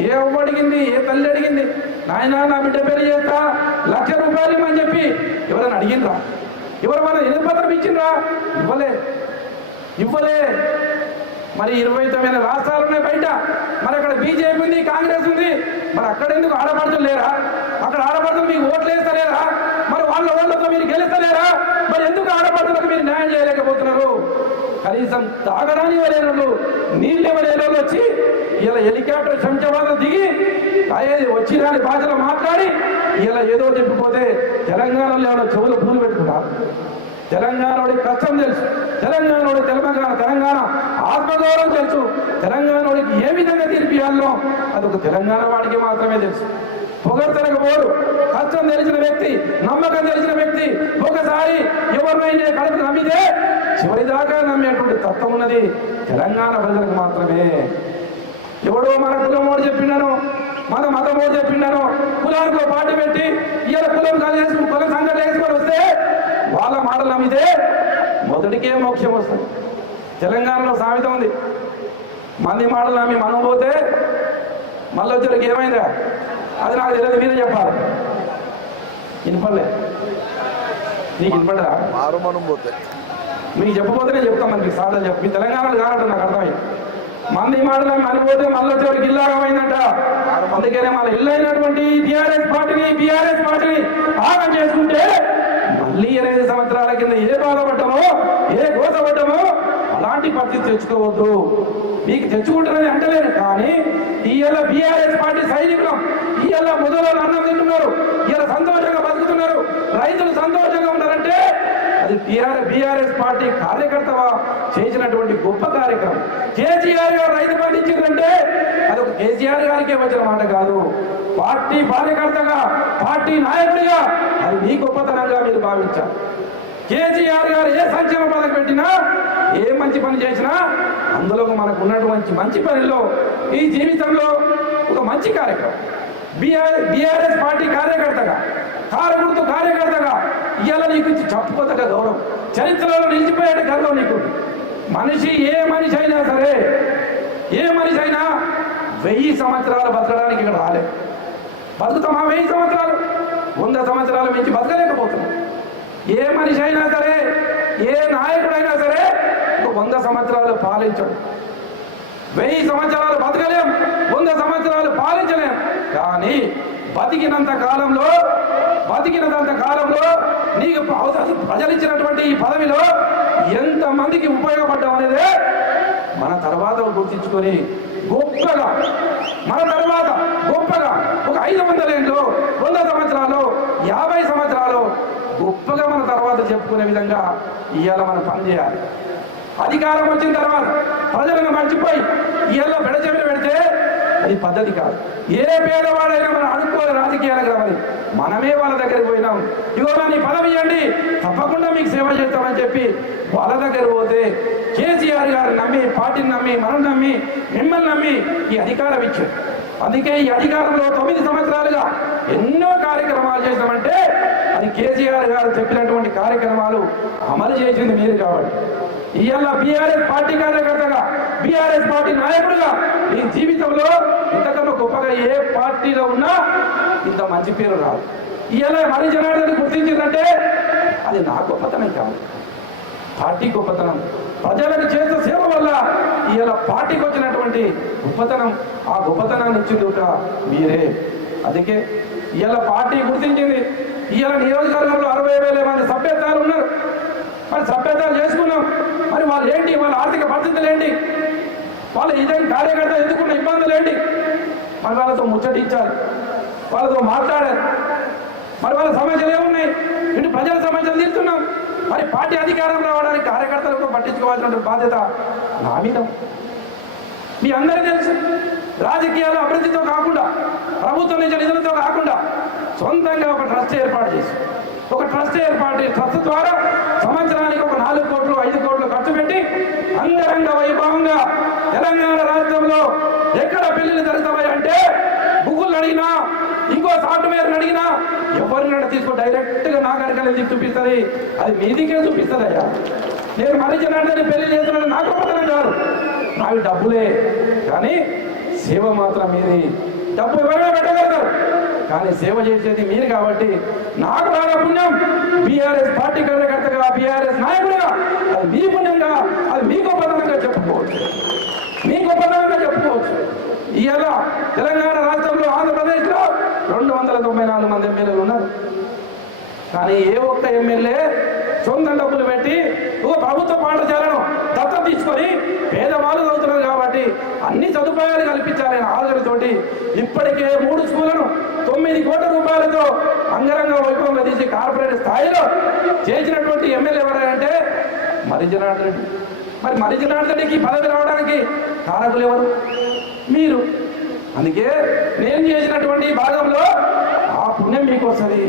ఏ అవ్వ అడిగింది? ఏ తల్లి అడిగింది? నాయన నా బిడ్డ పేరు చేస్తా. లక్ష రూపాయలు ఇమ్మని చెప్పి ఎవరైనా అడిగిండ్రా? ఎవరు మన ఎన్ని పత్రం ఇచ్చిండ్రా? ఇవ్వలే. ఇవ్వలే. మరి ఇరవై తొమ్మిది రాష్ట్రాలు ఉన్నాయి బయట. మరి అక్కడ బీజేపీ ఉంది కాంగ్రెస్ ఉంది. మరి అక్కడ ఎందుకు ఆడపడుతులు లేరా? అక్కడ ఆడపడుతులు మీకు ఓట్లు వేస్తలేరా? మరి వాళ్ళ ఓట్లతో మీరు గెలుస్తలేరా? మరి ఎందుకు ఆడపడుతులకు మీరు న్యాయం చేయలేకపోతున్నారు? కనీసం తాగడానికి ఇవ్వలేరు నీళ్ళు ఇవ్వలేరు వచ్చి ఇలా హెలికాప్టర్ శంషాబాద్ దిగి అయ్యేది వచ్చి రాని భాషలో మాట్లాడి ఇలా ఏదో చెప్పిపోతే తెలంగాణలో ఏమైనా చెవులు పూలు పెట్టుకున్నారు తెలంగాణోడి కష్టం తెలుసు. తెలంగాణోడి తెలంగాణ తెలంగాణ ఆత్మగౌరవం తెలుసు. తెలంగాణోడికి ఏ విధంగా తీర్పియాలో అది ఒక తెలంగాణ వాడికి మాత్రమే తెలుసు. పొగడ్తలకు కష్టం తెలిసిన వ్యక్తి నమ్మకం తెలిసిన వ్యక్తి ఒకసారి ఎవరినైనా కడుపు నమ్మితే చివరిదాకా నమ్మేటువంటి తత్వం ఉన్నది తెలంగాణ ప్రజలకు మాత్రమే. ఎవడో మన కులమోడు చెప్పిండను మన మతమోడు చెప్పిండను కులానికి పాటు పెట్టి ఇవాళ కులం కలిసి కుల సంఘటన వేసుకొని వస్తే వాళ్ళ మాటలు నమ్మితే మొదటికే మోక్షం వస్తుంది. తెలంగాణలో సామెత ఉంది. మంది మాటలు నమ్మి మనం పోతే మళ్ళీ వచ్చేసరికి ఏమైందా అది నాకు తెలియదు మీరే చెప్పాలి. వినపడలే. నీకు వినపడరా మారు మనం పోతే. మీకు చెప్పబోతేనే చెప్తాం మనకి సాధన చెప్పి మీ తెలంగాణలో కానట్టు నాకు అర్థమైంది. మంది మాటలు మనిపోతే మళ్ళీ వచ్చేవారికి ఇల్లు ఆగమైందంట అందుకనే మన ఇల్లు అయినటువంటి టిఆర్ఎస్ పార్టీని బీఆర్ఎస్ పార్టీని పాలన చేసుకుంటే మళ్ళీ ఎనిమిది సంవత్సరాల కింద ఏ బాధపడ్డామో ఏ గోసపడ్డామో అలాంటి పరిస్థితి తెచ్చుకోవద్దు. మీకు తెచ్చుకుంటారని అంటలేను కానీ ఇవాళ బీఆర్ఎస్ పార్టీ సైనికులం ఇవాళ ముదలో అన్నం తింటున్నారు ఇవాళ సంతోషంగా బతుకుతున్నారు రైతులు సంతోషంగా ఉన్నారంటే అది టీఆర్ బీఆర్ఎస్ పార్టీ కార్యకర్త చేసినటువంటి గొప్ప కార్యక్రమం. కేసీఆర్ గారు రైతు పండించిందంటే అది ఒక కేసీఆర్ గారికే వచ్చిన మాట కాదు. పార్టీ కార్యకర్తగా పార్టీ నాయకుడిగా అది మీ గొప్పతనంగా మీరు భావించారు కేసీఆర్ గారు ఏ సంక్షేమ పథకం పెట్టినా ఏ మంచి పని చేసినా అందులో మనకు ఉన్నటువంటి మంచి పనిలో ఈ జీవితంలో ఒక మంచి కార్యక్రమం. బీఆర్ బీఆర్ఎస్ పార్టీ కార్యకర్తగా కారగుర్తు కార్యకర్తగా ఇవాళ నీకు ఇచ్చి చరిత్రలో నిలిచిపోయేట గర్వం నీకు. మనిషి ఏ మనిషి అయినా సరే ఏ మనిషి అయినా వెయ్యి సంవత్సరాలు బతకడానికి ఇక్కడ రాలేదు. బతుకుతామా వెయ్యి సంవత్సరాలు? వంద సంవత్సరాలు మించి బతకలేకపోతున్నాం. ఏ మనిషి అయినా సరే ఏ నాయకుడైనా సరే ఒక వంద సంవత్సరాలు పాలించడు. వెయ్యి సంవత్సరాలు బతకలేం వంద సంవత్సరాలు పాలించలేం. కానీ బతికినంత కాలంలో బతికినంత కాలంలో నీకు ప్రజలిచ్చినటువంటి ప్రజలు ఇచ్చినటువంటి ఈ పదవిలో ఎంతమందికి ఉపయోగపడ్డావు అనేది మన తర్వాత గుర్తించుకొని గొప్పగా మన తర్వాత గొప్పగా ఒక ఐదు వందల ఏళ్ళు వంద సంవత్సరాలు యాభై సంవత్సరాలు గొప్పగా మన తర్వాత చెప్పుకునే విధంగా ఇవాళ మనం పనిచేయాలి అధికారం వచ్చిన తర్వాత ప్రజలను మర్చిపోయి ఇవాళ పెడచెవిన పెడితే అది పద్ధతి కాదు. ఏ పేదవాడైనా మనం అనుకోవాలి రాజకీయాలకు రావాలి. మనమే వాళ్ళ దగ్గరికి పోయినాం. ఇగో నీ పదవి ఇవ్వండి. తప్పకుండా మీకు సేవ చేస్తామని చెప్పి వాళ్ళ దగ్గర పోతే కేసీఆర్ గారు నమ్మి పార్టీని నమ్మి మనం నమ్మి మిమ్మల్ని నమ్మి ఈ అధికారం ఇచ్చారు. అందుకే ఈ అధికారంలో తొమ్మిది సంవత్సరాలుగా ఎన్నో కార్యక్రమాలు చేసామంటే అది కేసీఆర్ గారు చెప్పినటువంటి కార్యక్రమాలు అమలు చేసింది మీరు కాబట్టి. ఇవాళ బీఆర్ఎస్ పార్టీ కార్యకర్తగా బీఆర్ఎస్ పార్టీ నాయకుడుగా ఈ జీవితంలో ఇంతకన్నా గొప్పగా ఏ పార్టీలో ఉన్నా ఇంత మంచి పేరు రాదు. ఇవాళ మరి జనార్దన్ గుర్తించిందంటే అది నా గొప్పతనం కాదు. పార్టీ గొప్పతనం. ప్రజలకు చేసే సేవ వల్ల ఇవాళ పార్టీకి వచ్చినటువంటి గొప్పతనం ఆ గొప్పతనాన్ని ఇచ్చింది ఒక మీరే. అందుకే ఇవాళ పార్టీ గుర్తించింది. ఇవాళ నియోజకవర్గంలో అరవై వేల మంది సభ్యత్వాలు ఉన్నారు. మరి సభ్యతలు చేసుకున్నాం. మరి వాళ్ళు ఏంటి? వాళ్ళ ఆర్థిక పరిస్థితులు ఏంటి వాళ్ళ ఇదేం కార్యకర్త ఎదుర్కొన్న ఇబ్బందులు ఏంటి మరి వాళ్ళతో ముచ్చటించాలి వాళ్ళతో మాట్లాడారు. మరి వాళ్ళ సమస్యలు ఏమున్నాయి? ఇటు ప్రజల సమస్యలు తీరుతున్నాం. మరి పార్టీ అధికారం రావడానికి కార్యకర్తలకు పట్టించుకోవాల్సిన బాధ్యత నా మీద. మీ అందరికీ తెలుసు. రాజకీయాలు అభివృద్ధితో కాకుండా ప్రభుత్వం నుంచి నిధులతో కాకుండా సొంతంగా ఒక ట్రస్ట్ ఏర్పాటు చేసి ఒక ట్రస్ట్ ఏర్పాటు ట్రస్ట్ ద్వారా సంవత్సరానికి ఒక నాలుగు కోట్లు ఐదు కోట్లు ఖర్చు పెట్టి అంగరంగ వైభవంగా తెలంగాణ రాష్ట్రంలో ఎక్కడ పెళ్ళిళ్ళు జరుగుతాయి అంటే గూగుల్ అడిగినా ఇంకో సాఫ్ట్వేర్ అడిగినా ఎవరినైనా తీసుకో డైరెక్ట్గా నా కనుక చూపిస్తుంది? అది మీదికే చూపిస్తుంది అయ్యా నేను మరిచినట్టు పెళ్ళి చేస్తున్నాడు నాకు పక్కన నాకు డబ్బులే కానీ సేవ మాత్రం మీది. డబ్బు ఎవరైనా పెట్టగలుగుతారు. కానీ సేవ చేసేది మీరు కాబట్టి నాకు రాగా పుణ్యం. బీఆర్ఎస్ పార్టీ కార్యకర్తగా బీఆర్ఎస్ నాయకుడిగా అది మీ పుణ్యంగా అది మీ గొప్పతనంగా చెప్పుకోవచ్చు. మీ గొప్పతనంగా చెప్పుకోవచ్చు. ఇవాళ తెలంగాణ రాష్ట్రంలో ఆంధ్రప్రదేశ్లో రెండు వందల తొంభై నాలుగు మంది ఎమ్మెల్యేలు ఉన్నారు. కానీ ఏ ఒక్క ఎమ్మెల్యే సొంత డబ్బులు పెట్టి ఒక ప్రభుత్వ పాఠశాలను దత్త తీసుకొని పేదవాళ్ళు చదువుతున్నారు కాబట్టి అన్ని సదుపాయాలు కల్పించాలి ఆలోచనతోటి ఇప్పటికే మూడు స్కూళ్ళను తొమ్మిది కోట్ల రూపాయలతో అంగరంగ వైభవంగా తీసి కార్పొరేట్ స్థాయిలో చేసినటువంటి ఎమ్మెల్యే ఎవరంటే మరి రెడ్డి. మరి మరి రెడ్డికి పదవి రావడానికి కారకులు ఎవరు? మీరు. అందుకే నేను చేసినటువంటి భాగంలో ఆ పుణ్యం మీకు వస్తుంది.